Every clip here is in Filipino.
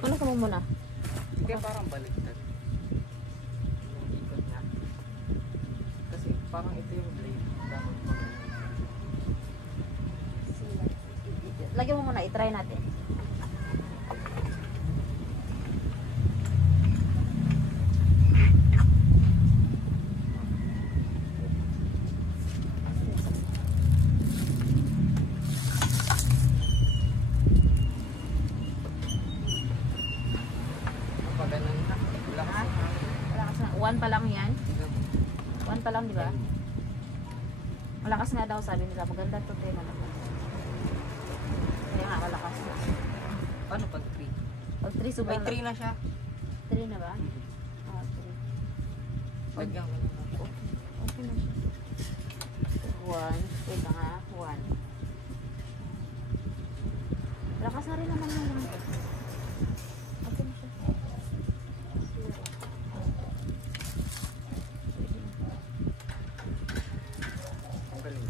Ano ka mo muna? Hindi, parang baliktad. Yung ikot niya. Kasi parang ito yung blade. Dapat pa. Lagyan mo muna, i-try natin. Kapag ganun na, lakas na. Malakas na. 1 pa lang yan. 1 pa lang, di ba? Malakas nga daw, sabi nila. Maganda to, tayo na naman. Kaya nga, malakas na. Paano pag 3? Pag 3, May sobrang 3 na siya. 3 na ba? Ah, 3. Lagyan ko na. Okay na siya. 1. Wait nga, 1. Lakas na rin naman yun. Okay na siya. 0. Ang galing.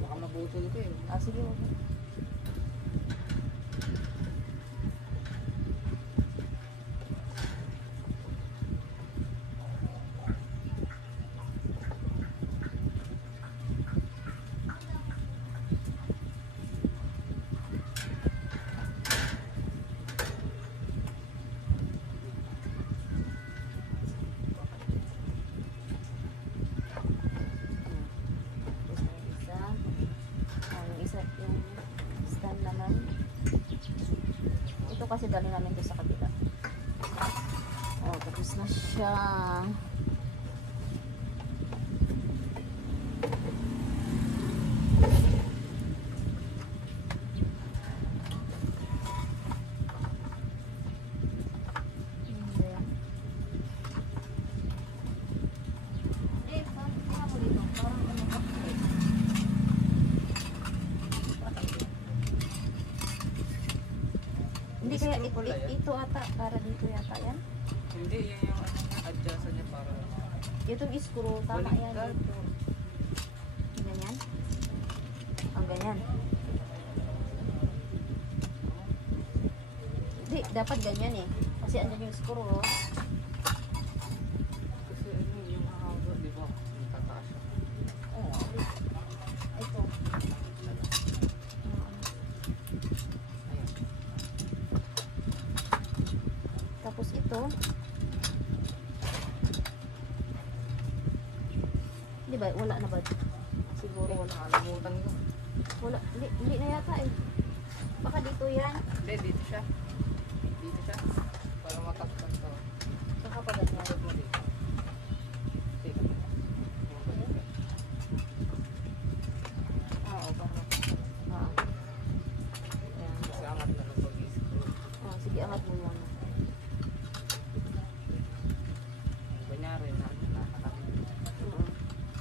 Baka mabutol ko eh. Ah, sige, wag mo. Yung stand naman. Ito kasi dali namin doon sa kabila. Oh, tapos na siya. Hindi kaya ito ata, para dito yata yan. Hindi, yan yung ano niya, adjustan niya para... Itong screw, tama yan Baliktad. dito. Ganyan. Ang ganyan. Hindi, dapat ganyan eh. Kasi andyan yung screw oh. Kasi ano yung mahaba, di ba? Yung tataas siya. Oh, ito. Ayan. Tapos ito. Di ba? Wala na ba? Siguro wala. Nakalimutan ko. Wala. Hindi na yata eh. Baka dito yan. Hindi, dito siya. Dito siya. Para matakpan to. Baka pa ganyan. Huwag mo dito. Dito. Oo, baka. Oo. Ayan. Kasi angat na ng pag-i-screw. Oh, sige, angat mo muna. Kunyari, nakakapit. Oo.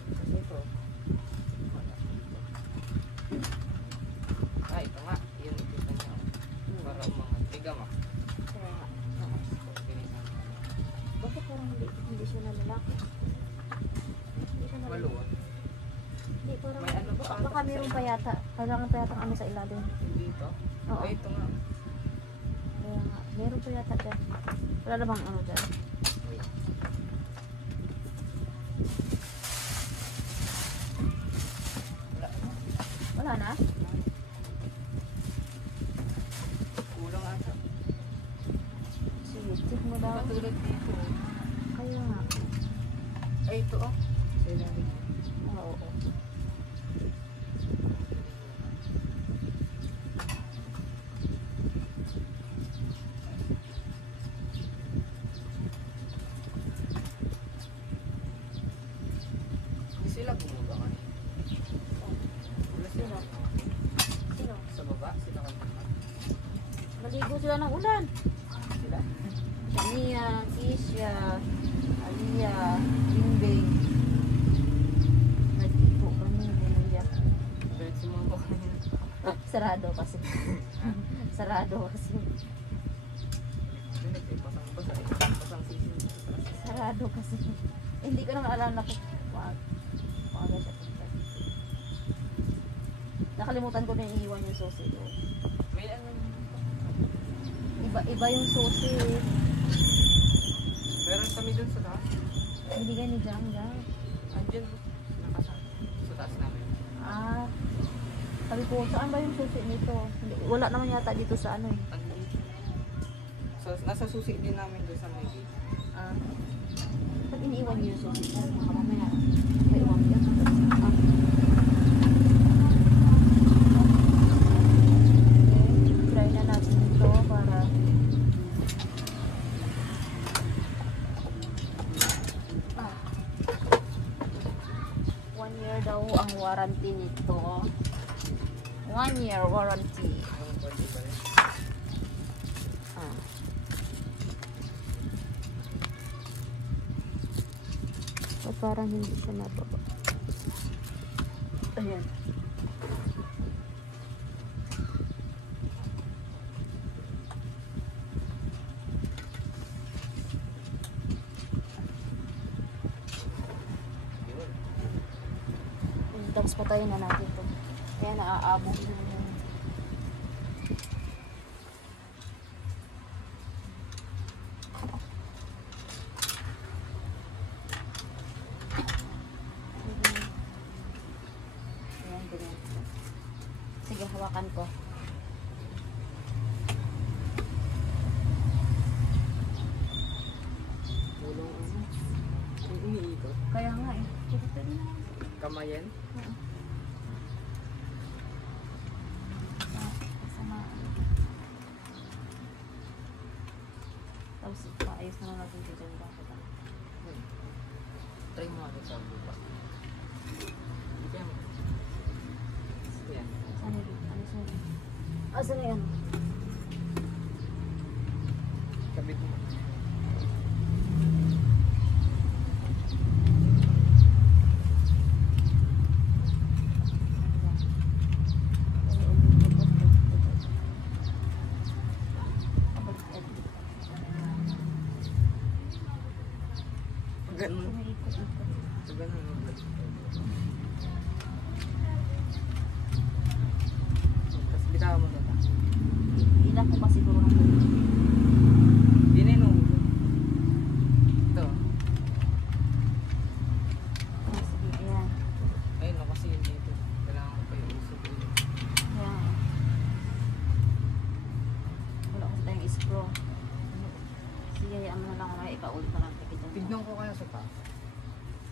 Kasi ito. Wala dito. Ah, ito nga. Yun, ikita niya. Para umangat. Tiga ma. Kaya nga. Oo. Ganyan. Bakit parang hindi siya nalalaki? Hindi siya nalalaki. Maluwag. Hindi, parang May ano pa baka ata meron sa pa yata. Kailangan pa yata ano sa ilalim. Dito. Oo. Ay, ito nga. Kaya nga, meron pa yata dyan. Wala namang ano dyan. Wait. Wala na? Kulang ata. Sige, check mo daw. Katulad dito. Kaya nga. Ay, ito oh. Sa ilalim. Oo. Oo. Hindi sila gumugangan. Wala sila. Sino? Sa baba, sila kanina. Maligo sila ng ulan. Sila. Shania, Kisha, Aliyah, Bingbing. Nagtipo kami, bumuyak. Kahit si mama kanina. Sarado kasi. Sarado kasi. Hindi, pasang-basa. Pasang sisi. Sarado kasi. Hindi ko naman alam na nakalimutan ko na iiwan yung susi doon. May ano. Iba yung susi eh. Meron kami dun sa taas. Binigay ni Jam Jam. Andyan. Nakasama. Sa taas namin. Ah. Sabi ko, saan ba yung susi nito? Wala naman yata dito sa ano eh. Andito. So, nasa susi din namin doon sa may gate. Ah. Ba't iniiwan niyo yung susi? Baka mamaya. May iwan niya. Ah. Okay. Try na natin ito para ah. 1 year daw ang warranty nito. 1 year warranty. Yung pwede pa rin. Ah. So, parang hindi siya nababa. Ayan. Yun. Tapos patayin na natin ito. Kaya naaabot na yun. Ayan, ganyan. Sige, hawakan ko. Ulong ano. Ang umiikot. Kaya nga eh. Ito na. Kamayan. Oo. Ah, sama. Tapos paayos na lang natin dito yung bakit. Try mo natin sa buka. Hindi kaya mo. Yan. Ano yun? Ano sa'yo? Ah, saan na yan? Kabit mo. Ganun. So, ganun. Tapos bitawan mo na ta. Ilan ko pa siguro ng Hindi na yun. Ito. Ah, sige, ayan. Ayun no, kasi yun dito. Kailangan ko pa yung usok. Ayan. Wala ko tayong screw. Sige, hayaan mo na lang mga ipaulit na lang kita. Tignan ko kaya sa taas.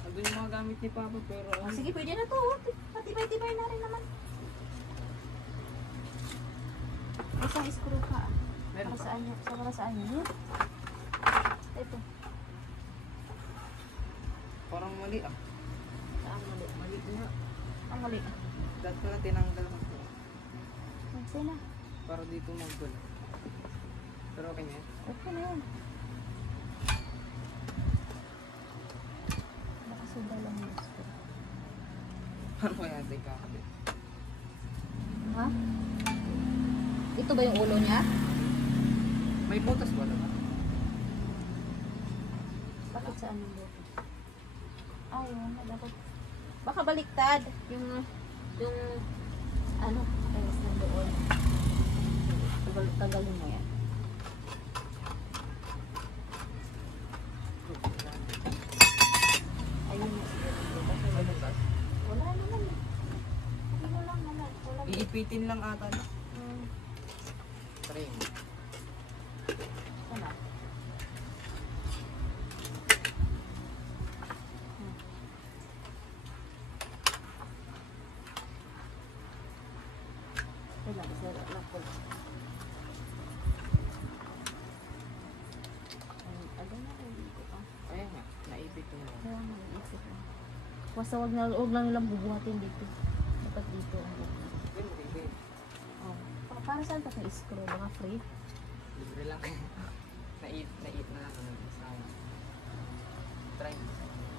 Andun yung mga gamit ni Papa pero Ah, sige, pwede na to. Patibay-tibay na rin naman. Isang screw pa. Meron Para pa. saan yun? Para saan yun? Ito. Parang mali ah. Saan mali? Mali nga. Ang mali. Dahil ko na tinanggal ko. Okay na. Para dito mag-gul. Pero okay na yan. Okay na yun. Nakasunda lang yung screw. Paano kaya natin kakabit? Ha? Ito ba yung ulo niya? May butas wala ba? Bakit saan yung buto? Ay, wala. Dapat. Baka baliktad. Yung ano, ayos na doon. Tagalin mo yan. Ayun na siguro. May butas? Wala naman. Wala lang naman. Wala. Iipitin lang ata na. Hmm. Try mo. Sana. Wala, sira lang po. Ano na, hindi ko pa. Ayan nga, naipit ko na. Kaya nga, naisip ko. Basta wag lang nilang bubuhatin dito. Dapat dito ang bubuhatin. Ganun, hindi. Oh. Para saan pa sa screw? Baka free? Libre lang. Nait na lang ng isang. Try.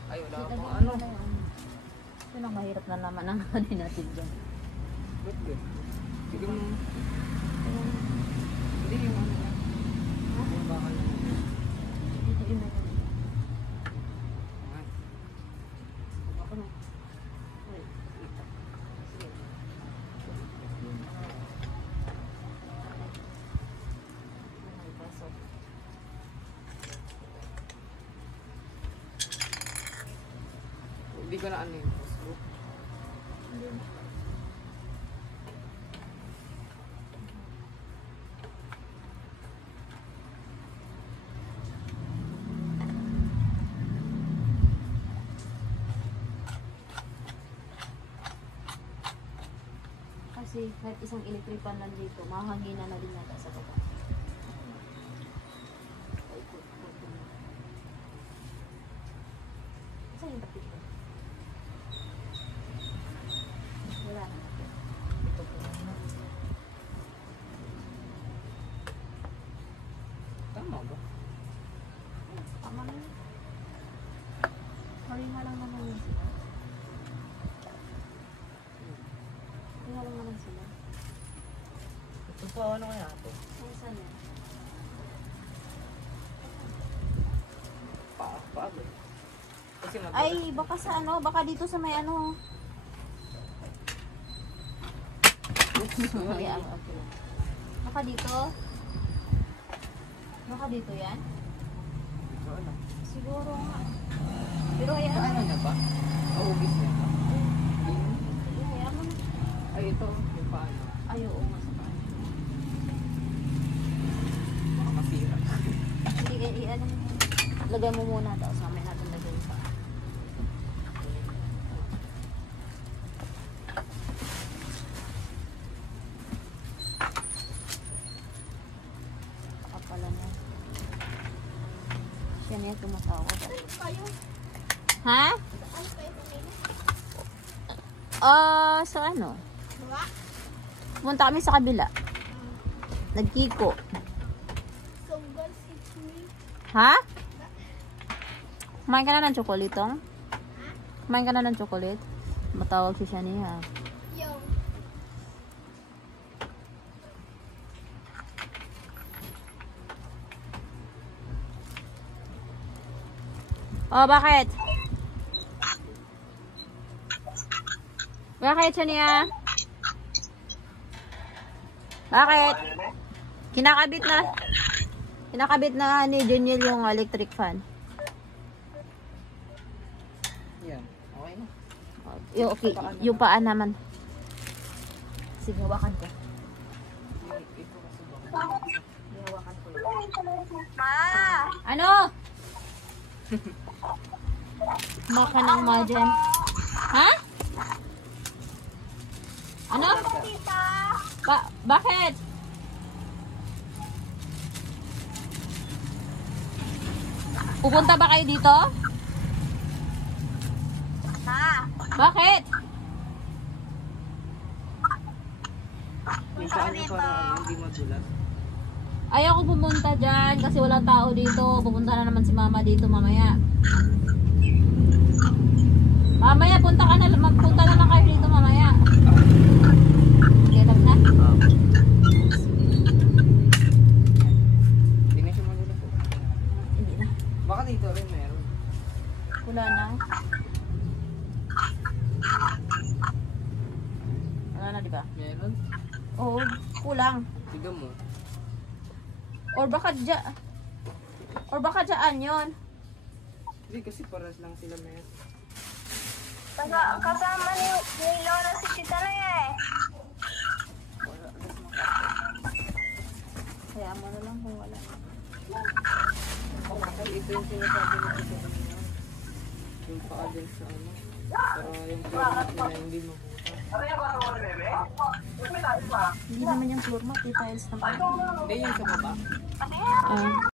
Ay, wala Sige, akong ano ano. na yan. Yun ang mahirap na naman ang ano natin dyan. Good, good. Sige mo. Ayun. Hindi yung ano lang. Yung bakal lang. Dito yun na yun. Ayan. Ako na. Wait, wait. Sige. Hindi ko na ano yung Facebook. Kasi kahit isang electric fan lang dito, mahangina na din yata sa baba. Saan yung tapit ko? Wala na. Ito po. Tama ba? Tama na yun. Huli nga lang naman yun sila. Huli nga lang naman sila. Ito po, ano kaya ito? Ay, saan yan? Paano? Kasi Ay, baka sa ano, baka dito sa may ano. Ay, okay. Baka dito? Baka dito yan? Ito ano? Siguro nga. Pero ayan. Ano na ba? August na ba? Ayan mo na. Ay, ito. Yung paano? Ay, oo nga sa paan. Baka masira. Hindi, ano mo. Lagay mo muna daw. Sa amin natin lagay pa. Kapala niya. Siya niya tumatawag. Ha? Sa ano? Pumunta kami sa kabila. Nagkiko. So guys, it's me. Ha? Kumain ka na ng tsokolitong? Kumain ka na ng tsokolit? Matawag si Shania. Yo. Oh, bakit? Bakit, Shania? Bakit? Kinakabit na ni Juniel yung electric fan. Yan. Okay na. Yung, okay, yung paa naman. Sige, hawakan ko. Ito kasi baka. Hawakan ko. Ma! Ano? Maka ng ma dyan. Ha? Ano? Tita! Bakit? Pupunta ba kayo dito? Ma! Bakit? Yung saan yung parang hindi madulat. Ayaw ko pumunta dyan kasi walang tao dito. Pupunta na naman si mama dito mamaya. Mamaya, punta na lang kayo dito mamaya. Okay, tapos na? Hindi na siya madulat po. Hindi na. Baka dito rin meron. Wala na. Wala na, di ba? Meron? Oo, kulang. Tiga mo. Or baka dyan yun. Hindi kasi paras lang sila meron. Kasama ni Lola si Tita na eh. Wala. Kaya mo na lang kung wala. Ay, ito yung sinasabi na ito kanina. Yung paa din sa ano. Para yung paa na hindi mabuta. Hindi naman yung floor mat, tiles naman. Hindi yung sa baba. Ah.